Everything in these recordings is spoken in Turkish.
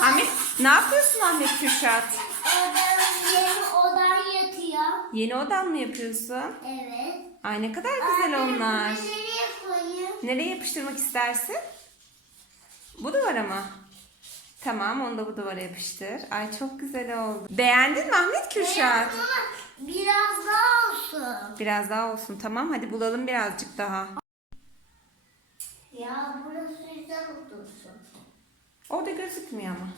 Ahmet ne yapıyorsun Ahmet Kürşat? Ee, ben yeni odan yatıyor. Yeni odan mı yapıyorsun? Evet. Ay ne kadar güzel Anne, onlar. bunu Nereye koyayım? Nereye yapıştırmak istersin? Bu duvara mı? Tamam onu da bu duvara yapıştır. Ay çok güzel oldu. Beğendin mi Ahmet Kürşat? Beyaz ama Biraz daha olsun. Biraz daha olsun tamam hadi bulalım birazcık daha. Ya burası. Orada gözükmüyor ama.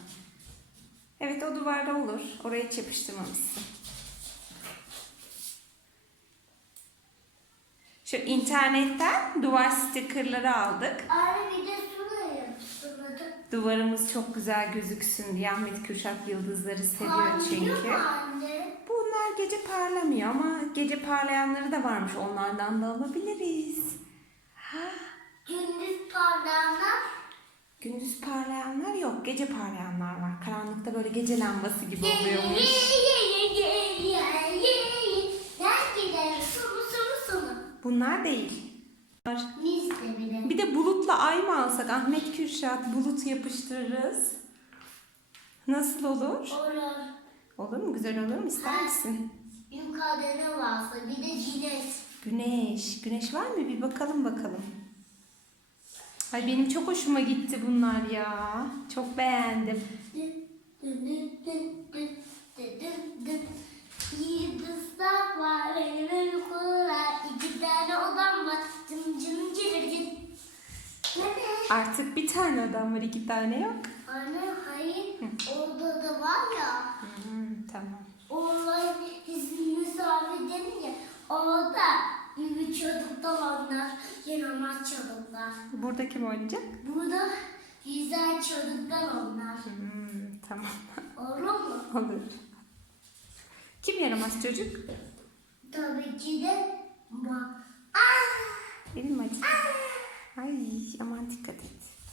Evet o duvarda olur. Oraya hiç yapıştırmamışsın. Şu internetten duvar stikerleri aldık. Anne bir de su da yapıştırmadım. Duvarımız çok güzel gözüksün diye Ahmet Kürşat yıldızları seviyor Parlıyor çünkü. mu anne? Bunlar gece parlamıyor ama gece parlayanları da varmış. Onlardan da alabiliriz. Ha, Gündüz parlayanlar. Gündüz parlayanlar yok. Gece parlayanlar var. Karanlıkta böyle gece lambası gibi oluyormuş. Bunlar değil. Var. Bir de bulutla ay mı alsak? Ahmet Kürşat bulut yapıştırırız. Nasıl olur? Olur. Olur mu? Güzel olur mu? İster misin? Yukarıda ne varsa bir de güneş. Güneş. Güneş var mı? Bir bakalım bakalım. Ay benim çok hoşuma gitti bunlar ya. Çok beğendim. Yıldızlar var benim uykular. İki tane odam var. Cım cım ne? Artık bir tane adam var, iki tane yok. Anne hayır. Orada da var ya. Hmm, tamam. Onlar bizim misafir denince orada bir çocuklar onlar. Yaramaz çocuklar. Burada kim oynayacak? Burada güzel çocuklar onlar. Hmm, tamam. Olur mu? Olur. Kim yaramaz çocuk? Tabii ki de bak. Ah! Benim mi acıdı? Ay aman dikkat et.